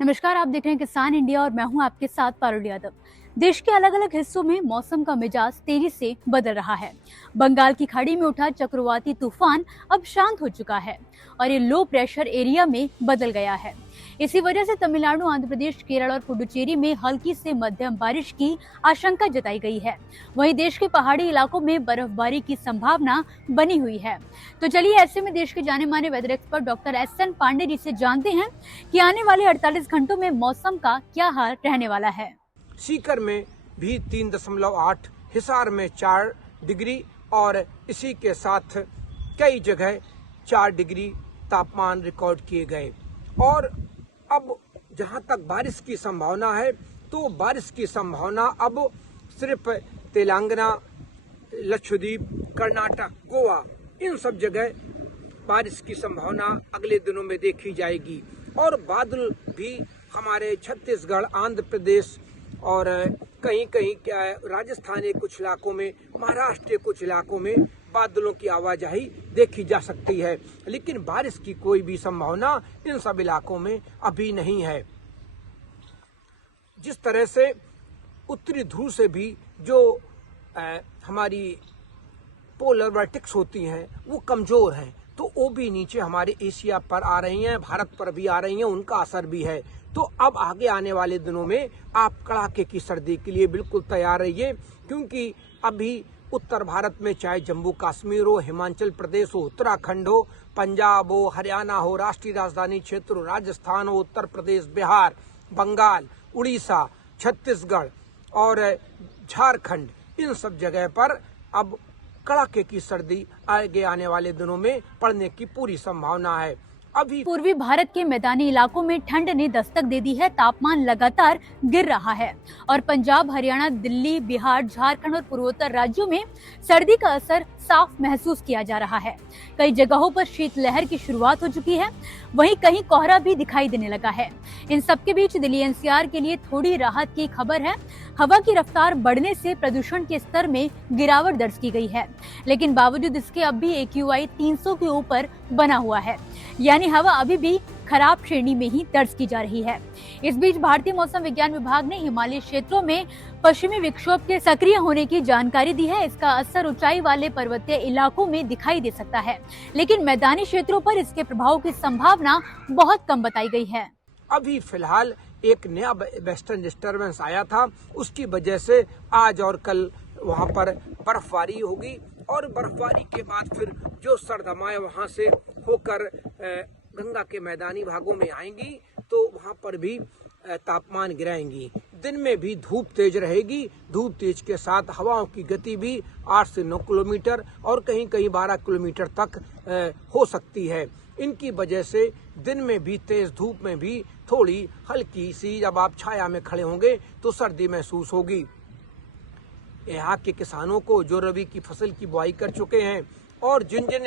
नमस्कार, आप देख रहे हैं किसान इंडिया और मैं हूं आपके साथ पारुल यादव। देश के अलग अलग हिस्सों में मौसम का मिजाज तेजी से बदल रहा है। बंगाल की खाड़ी में उठा चक्रवाती तूफान अब शांत हो चुका है और ये लो प्रेशर एरिया में बदल गया है। इसी वजह से तमिलनाडु, आंध्र प्रदेश, केरल और पुडुचेरी में हल्की से मध्यम बारिश की आशंका जताई गई है। वहीं देश के पहाड़ी इलाकों में बर्फबारी की संभावना बनी हुई है। तो चलिए ऐसे में देश के जाने माने weather expert doctor SN Pande ji से जानते हैं कि आने वाले 48 घंटों में मौसम का क्या हाल रहने वाला है। सीकर में भी 3.8, हिसार में 4 डिग्री और इसी के साथ कई जगह 4 डिग्री तापमान रिकॉर्ड किए गए। और अब जहां तक बारिश की संभावना है तो बारिश की संभावना अब सिर्फ तेलंगाना, लक्षद्वीप, कर्नाटक, गोवा, इन सब जगह बारिश की संभावना अगले दिनों में देखी जाएगी। और बादल भी हमारे छत्तीसगढ़, आंध्र प्रदेश और कहीं कहीं क्या है राजस्थान के कुछ इलाकों में, महाराष्ट्र के कुछ इलाकों में बादलों की आवाजाही देखी जा सकती है, लेकिन बारिश की कोई भी संभावना इन सब इलाकों में अभी नहीं है। जिस तरह से उत्तरी ध्रुव से भी जो हमारी पोलर वर्टिक्स होती हैं वो कमजोर हैं, तो वो भी नीचे हमारे एशिया पर आ रही हैं, भारत पर भी आ रही हैं, उनका असर भी है। तो अब आगे आने वाले दिनों में आप कड़ाके की सर्दी के लिए बिल्कुल तैयार रहिए, क्योंकि अभी उत्तर भारत में चाहे जम्मू कश्मीर हो, हिमाचल प्रदेश हो, उत्तराखंड हो, पंजाब हो, हरियाणा हो, राष्ट्रीय राजधानी क्षेत्र हो, राजस्थान हो, उत्तर प्रदेश, बिहार, बंगाल, उड़ीसा, छत्तीसगढ़ और झारखंड, इन सब जगह पर अब कड़ाके की सर्दी आगे आने वाले दिनों में पड़ने की पूरी संभावना है। अभी पूर्वी भारत के मैदानी इलाकों में ठंड ने दस्तक दे दी है। तापमान लगातार गिर रहा है और पंजाब, हरियाणा, दिल्ली, बिहार, झारखंड और पूर्वोत्तर राज्यों में सर्दी का असर साफ महसूस किया जा रहा है। कई जगहों पर शीतलहर की शुरुआत हो चुकी है, वहीं कहीं कोहरा भी दिखाई देने लगा है। इन सबके बीच दिल्ली NCR के लिए थोड़ी राहत की खबर है। हवा की रफ्तार बढ़ने से प्रदूषण के स्तर में गिरावट दर्ज की गई है, लेकिन बावजूद इसके अब भी AQI 300 के ऊपर बना हुआ है, यानी हवा अभी भी खराब श्रेणी में ही दर्ज की जा रही है। इस बीच भारतीय मौसम विज्ञान विभाग ने हिमालयी क्षेत्रों में पश्चिमी विक्षोभ के सक्रिय होने की जानकारी दी है। इसका असर ऊंचाई वाले पर्वतीय इलाकों में दिखाई दे सकता है, लेकिन मैदानी क्षेत्रों पर इसके प्रभाव की संभावना बहुत कम बताई गई है। अभी फिलहाल एक नया वेस्टर्न डिस्टर्बेंस आया था, उसकी वजह से आज और कल वहां पर बर्फबारी होगी और बर्फबारी के बाद फिर जो सर्द हवाएं वहां से होकर गंगा के मैदानी भागों में आएंगी तो वहां पर भी तापमान गिराएंगी। दिन में भी धूप तेज रहेगी, धूप तेज के साथ हवाओं की गति भी 8 से 9 किलोमीटर और कहीं कहीं 12 किलोमीटर तक हो सकती है। इनकी वजह से दिन में भी तेज धूप में भी थोड़ी हल्की सी जब आप छाया में खड़े होंगे तो सर्दी महसूस होगी। यहाँ के किसानों को जो रबी की फसल की बुआई कर चुके हैं और जिन जिन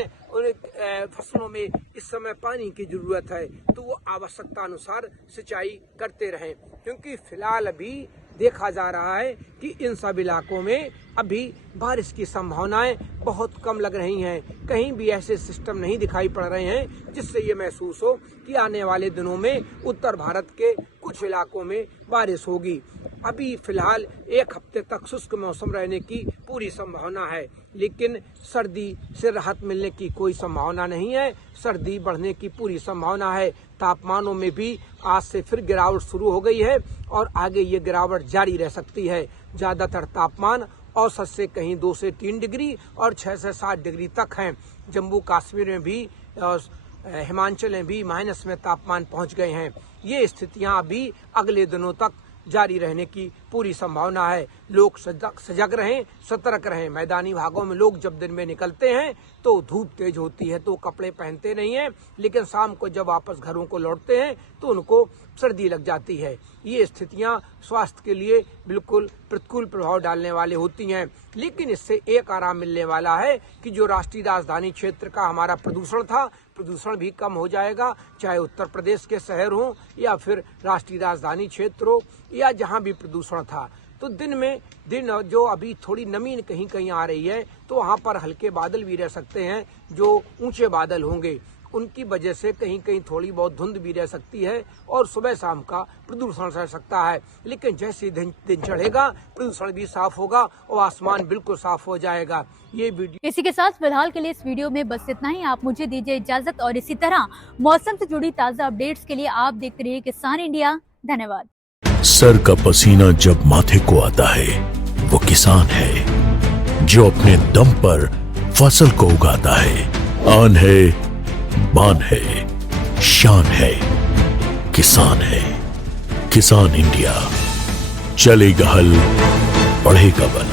फसलों में इस समय पानी की जरूरत है तो वो आवश्यकता अनुसार सिंचाई करते रहें, क्योंकि फिलहाल अभी देखा जा रहा है कि इन सब इलाकों में अभी बारिश की संभावनाएं बहुत कम लग रही हैं। कहीं भी ऐसे सिस्टम नहीं दिखाई पड़ रहे हैं जिससे ये महसूस हो कि आने वाले दिनों में उत्तर भारत के कुछ इलाकों में बारिश होगी। अभी फिलहाल 1 हफ्ते तक शुष्क मौसम रहने की पूरी संभावना है, लेकिन सर्दी से राहत मिलने की कोई संभावना नहीं है। सर्दी बढ़ने की पूरी संभावना है। तापमानों में भी आज से फिर गिरावट शुरू हो गई है और आगे ये गिरावट जारी रह सकती है। ज्यादातर तापमान औसत से कहीं 2 से 3 डिग्री और 6 से 7 डिग्री तक हैं। जम्मू कश्मीर में भी और हिमाचल में भी माइनस में तापमान पहुंच गए हैं। ये स्थितियां अभी अगले दिनों तक जारी रहने की पूरी संभावना है। लोग सजग रहें, सतर्क रहें। मैदानी भागों में लोग जब दिन में निकलते हैं तो धूप तेज होती है तो कपड़े पहनते नहीं हैं, लेकिन शाम को जब वापस घरों को लौटते हैं तो उनको सर्दी लग जाती है। ये स्थितियां स्वास्थ्य के लिए बिल्कुल प्रतिकूल प्रभाव डालने वाली होती हैं, लेकिन इससे एक आराम मिलने वाला है कि जो राष्ट्रीय राजधानी क्षेत्र का हमारा प्रदूषण था, प्रदूषण भी कम हो जाएगा, चाहे उत्तर प्रदेश के शहर हो या फिर राष्ट्रीय राजधानी क्षेत्र हो या जहां भी प्रदूषण था। तो दिन जो अभी थोड़ी नमी कहीं कहीं आ रही है तो वहां पर हल्के बादल भी रह सकते हैं जो ऊंचे बादल होंगे। उनकी वजह से कहीं कहीं थोड़ी बहुत धुंध भी रह सकती है और सुबह शाम का प्रदूषण रह सकता है, लेकिन जैसे दिन चढ़ेगा प्रदूषण भी साफ होगा और आसमान बिल्कुल साफ हो जाएगा। ये वीडियो इसी के साथ फिलहाल के लिए इस वीडियो में बस इतना ही। आप मुझे दीजिए इजाजत और इसी तरह मौसम से जुड़ी ताजा अपडेट्स के लिए आप देखते रहिए किसान इंडिया। धन्यवाद। सर का पसीना जब माथे को आता है वो किसान है जो अपने दम पर फसल को उगाता है। आन है, बान है, शान है, किसान है। किसान इंडिया, चलेगा हल, बढ़ेगा बल।